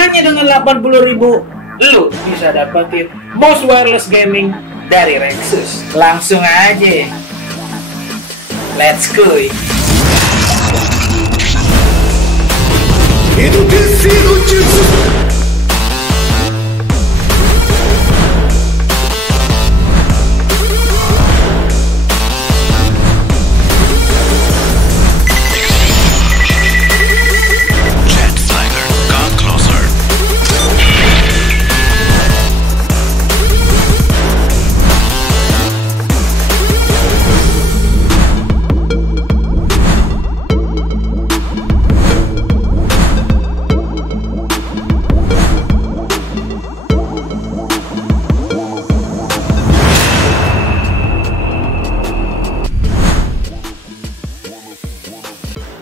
hanya dengan 80.000 lu bisa dapetin mouse wireless gaming dari Rexus. Langsung aja, let's go.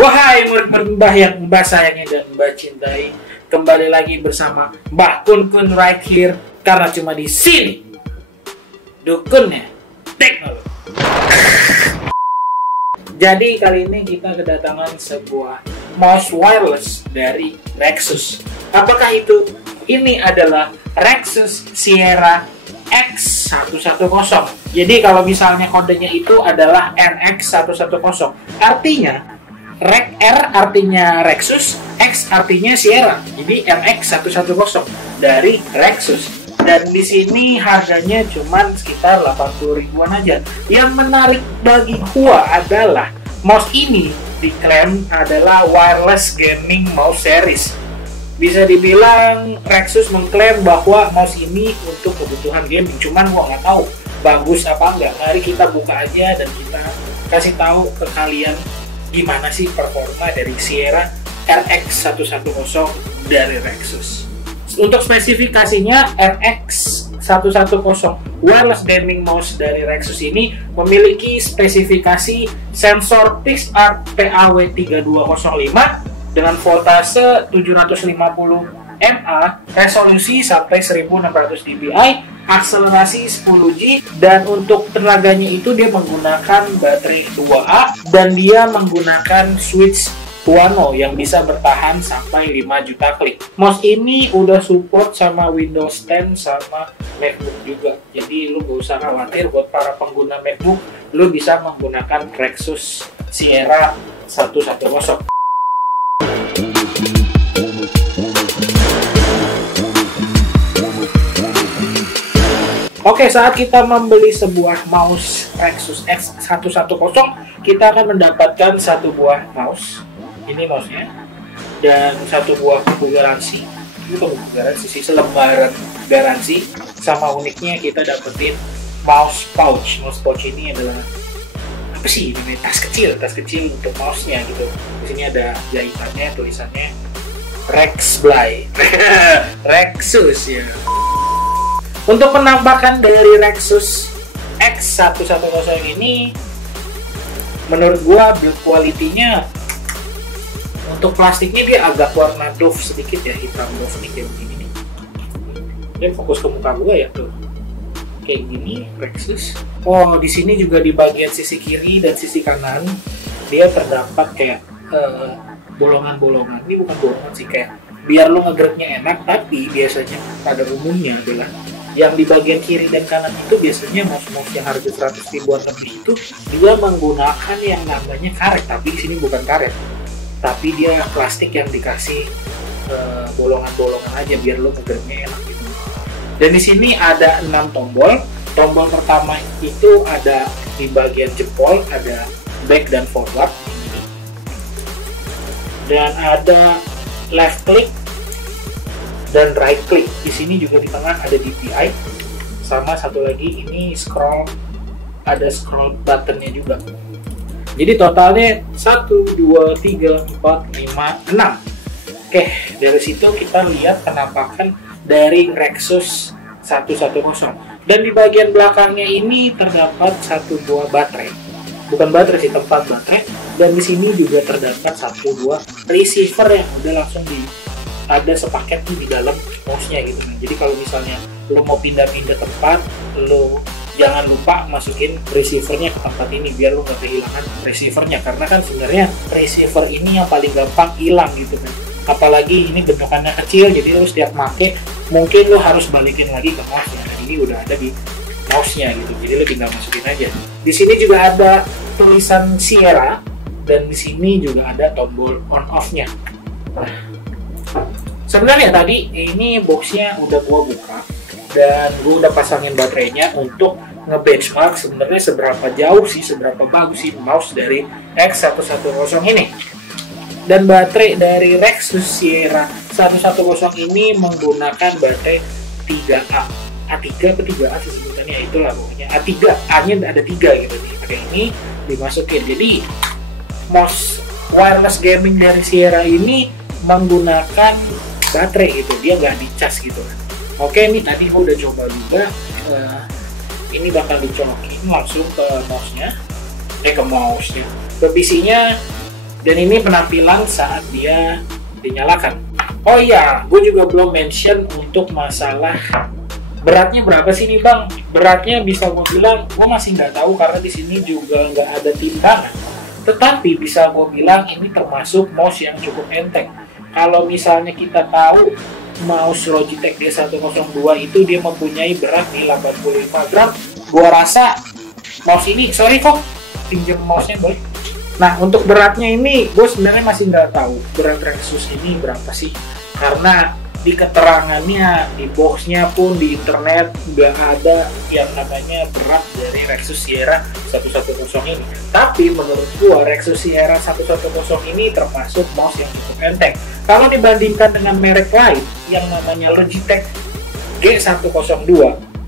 Wahai murid-murid Mbah yang Mbah sayangi dan Mbah cintai, kembali lagi bersama Mbah Kun Kun right here, karena cuma di sini dukunnya teknologi. Jadi kali ini kita kedatangan sebuah mouse wireless dari Rexus. Apakah itu? Ini adalah Rexus Sierra X110. Jadi kalau misalnya kodenya itu adalah RX110, artinya R artinya Rexus, X artinya Sierra. Jadi RX110 dari Rexus. Dan di sini harganya cuman sekitar 80 ribuan aja. Yang menarik bagi gua adalah mouse ini diklaim adalah wireless gaming mouse series. Bisa dibilang Rexus mengklaim bahwa mouse ini untuk kebutuhan gaming. Cuman gua nggak tahu bagus apa enggak. Mari kita buka aja dan kita kasih tahu ke kalian gimana sih performa dari Sierra RX110 dari Rexus. Untuk spesifikasinya, RX110 wireless gaming mouse dari Rexus ini memiliki spesifikasi sensor PixArt PAW3205 dengan voltase 750 mA, resolusi sampai 1600 dpi, akselerasi 10G, dan untuk tenaganya itu dia menggunakan baterai 2A dan dia menggunakan switch Tuano yang bisa bertahan sampai 5 juta klik. Mouse ini udah support sama Windows 10 sama MacBook juga. Jadi lu gak usah khawatir buat para pengguna MacBook, lu bisa menggunakan Rexus Sierra 110. Oke, saat kita membeli sebuah mouse Rexus X110, kita akan mendapatkan satu buah mouse. Ini mouse-nya. Dan satu buah buku garansi. Itu buku garansi sih, selembaran garansi. Sama uniknya kita dapetin mouse pouch. Mouse pouch ini adalah apa sih? Ini tas kecil untuk mouse-nya gitu. Di sini ada jahitannya, tulisannya Rexblay. Rexus ya. Untuk penampakan dari Rexus X110 ini, menurut gua build quality-nya untuk plastiknya dia agak warna doff sedikit ya, hitam doff nih kayak begini nih. Dia fokus ke muka gua ya tuh, kayak gini Rexus. Oh, di sini juga di bagian sisi kiri dan sisi kanan dia terdapat kayak bolongan-bolongan. Ini bukan bolongan sih, kayak biar lu ngegrepnya enak, tapi biasanya pada umumnya adalah yang di bagian kiri dan kanan itu biasanya mouse-mouse yang harga 100 ribuan lebih itu dia menggunakan yang namanya karet, tapi di sini bukan karet, tapi dia plastik yang dikasih bolongan-bolongan aja biar lo ngegrepnya enak gitu. Dan di sini ada 6 tombol. Tombol pertama itu ada di bagian jempol, ada back dan forward, dan ada left click dan right click. Di sini juga di tengah ada DPI, sama satu lagi ini scroll, ada scroll buttonnya juga. Jadi totalnya 1, 2, 3, 4, 5, 6. Oke, dari situ kita lihat penampakan dari Rexus 110. Dan di bagian belakangnya ini terdapat satu buah baterai. Bukan baterai sih, tempat baterai. Dan di sini juga terdapat satu buah receiver yang udah langsung ada sepaket di dalam mouse-nya gitu. Jadi kalau misalnya lo mau pindah-pindah tempat, lo jangan lupa masukin receivernya ke tempat ini biar lo nggak kehilangan receivernya, karena kan sebenarnya receiver ini yang paling gampang hilang gitu kan. apalagi ini bentukannya kecil, jadi lo setiap make mungkin lo harus balikin lagi ke mouse-nya. Dan ini udah ada di mouse-nya gitu, jadi lo tinggal masukin aja. Di sini juga ada tulisan Sierra, dan di sini juga ada tombol on off-nya. Nah, sebenarnya tadi ini box-nya udah gua buka dan gua udah pasangin baterainya untuk nge-benchmark sebenarnya seberapa jauh sih, seberapa bagus sih mouse dari X110 ini. Dan baterai dari Rexus Sierra 110 ini menggunakan baterai 3A. A3 ke 3A sih sebutannya, itulah pokoknya A3, A-nya ada 3 gitu nih. Pakai ini dimasukin. Jadi mouse wireless gaming dari Sierra ini menggunakan baterai gitu, dia nggak dicas gitu. Oke, ini tadi gue udah coba juga. Ini bakal dicolokin langsung ke mouse-nya, ke PC-nya. Dan ini penampilan saat dia dinyalakan. Oh iya, gue juga belum mention untuk masalah beratnya berapa sih nih bang? Beratnya bisa gue bilang gue masih nggak tahu karena di sini juga nggak ada timbangan. Tetapi bisa gue bilang ini termasuk mouse yang cukup enteng. Kalau misalnya kita tahu mouse Logitech D102 itu dia mempunyai berat di 85 gram. Gue rasa mouse ini, sorry kok, pinjam mouse-nya boleh. Nah, untuk beratnya ini, gue sebenarnya masih nggak tahu berat Rexus ini berapa sih. Karena di keterangannya, di box-nya pun, di internet, nggak ada yang namanya berat dari Rexus Sierra 110 ini. Tapi menurut gue, Rexus Sierra 110 ini termasuk mouse yang cukup enteng. Kalau dibandingkan dengan merek lain, yang namanya Logitech G102,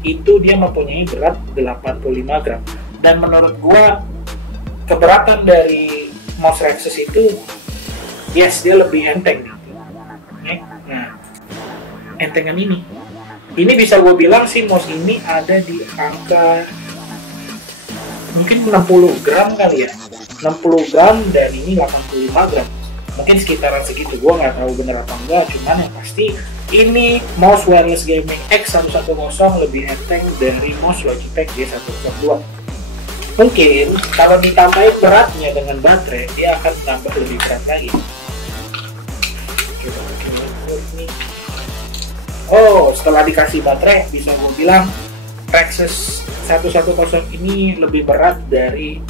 itu dia mempunyai berat 85 gram. Dan menurut gue, keberatan dari mouse Rexus itu, yes, dia lebih enteng. Nah, entengan ini bisa gue bilang sih mouse ini ada di angka mungkin 60 gram kali ya, 60 gram dan ini 85 gram, mungkin sekitaran segitu. Gue nggak tahu bener apa enggak, cuman yang pasti ini mouse wireless gaming X110 lebih enteng dari mouse Logitech G102. Mungkin kalau ditambahin beratnya dengan baterai, dia akan menambah lebih berat lagi. Oh, setelah dikasih baterai, bisa gue bilang Rexus 110 ini lebih berat dari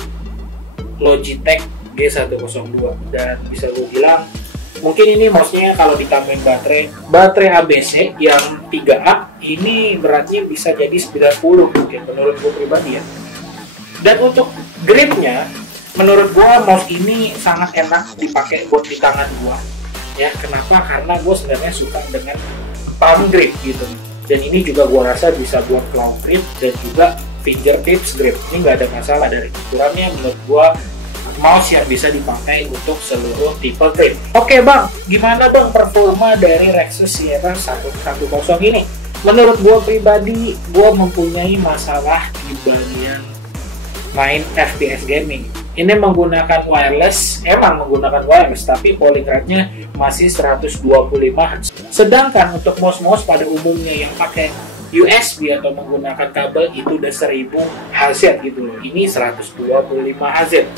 Logitech G102. Dan bisa gue bilang, mungkin ini mouse-nya kalau ditambahin baterai ABC yang 3A, ini beratnya bisa jadi 90 mungkin, menurut gue pribadi ya. Dan untuk gripnya, menurut gua mouse ini sangat enak dipakai buat di tangan gua. Ya, kenapa? Karena gua sebenarnya suka dengan palm grip gitu. Dan ini juga gua rasa bisa buat claw grip dan juga fingertips grip. Ini nggak ada masalah dari ukurannya. Menurut gua mouse yang bisa dipakai untuk seluruh tipe grip. Oke bang, gimana bang performa dari Rexus Sierra 110 ini? Menurut gua pribadi, gua mempunyai masalah di bagian main FPS gaming. Ini menggunakan wireless, tapi polling rate-nya masih 125 Hz. Sedangkan untuk mouse-mouse pada umumnya yang pakai USB atau menggunakan kabel itu udah 1000 Hz gitu loh. Ini 125 Hz.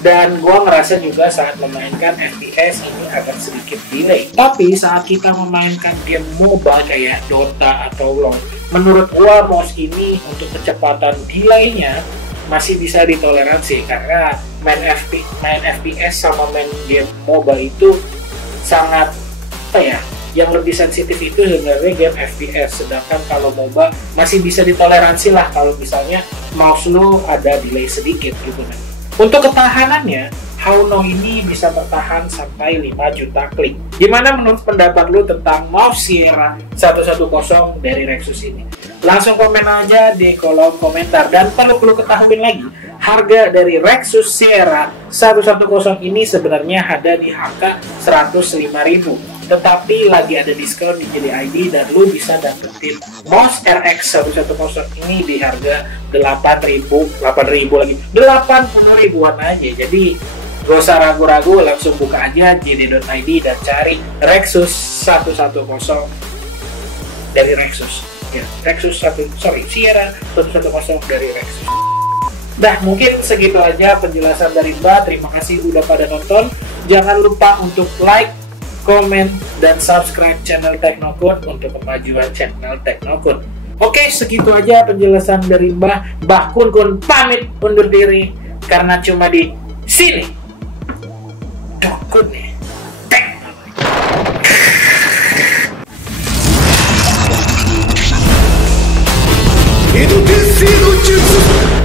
Dan gua ngerasa juga saat memainkan FPS ini agak sedikit delay. Tapi saat kita memainkan game mobile kayak Dota atau LoL, menurut gua mouse ini untuk kecepatan delay-nya masih bisa ditoleransi karena main FPS sama main game mobile itu sangat yang lebih sensitif itu sebenarnya game FPS, sedangkan kalau MOBA masih bisa ditoleransi lah kalau misalnya mouse lo ada delay sedikit gitu kan. Untuk ketahanannya, Hauno ini bisa bertahan sampai 5 juta klik. Gimana menurut pendapat lo tentang mouse Sierra 110 dari Rexus ini? Langsung komen aja di kolom komentar. Dan perlu ketahui lagi, harga dari Rexus Sierra 110 ini sebenarnya ada di angka 105.000, tetapi lagi ada diskon di JDID dan lu bisa dapetin mouse RX 110 ini di harga 8.000 lagi, 80 ribuan aja. Jadi gak usah ragu-ragu, langsung buka aja JD.id dan cari Rexus 110 dari Rexus. Ya, Sierra 110 dari Rexus. Dah, mungkin segitu aja penjelasan dari Mbak. Terima kasih udah pada nonton. Jangan lupa untuk like, komen, dan subscribe channel Teknokun untuk kemajuan channel Teknokun. Oke, segitu aja penjelasan dari Mbah Kun Kun pamit undur diri karena cuma di sini Dokun nih. Edo Tensei no Jutsu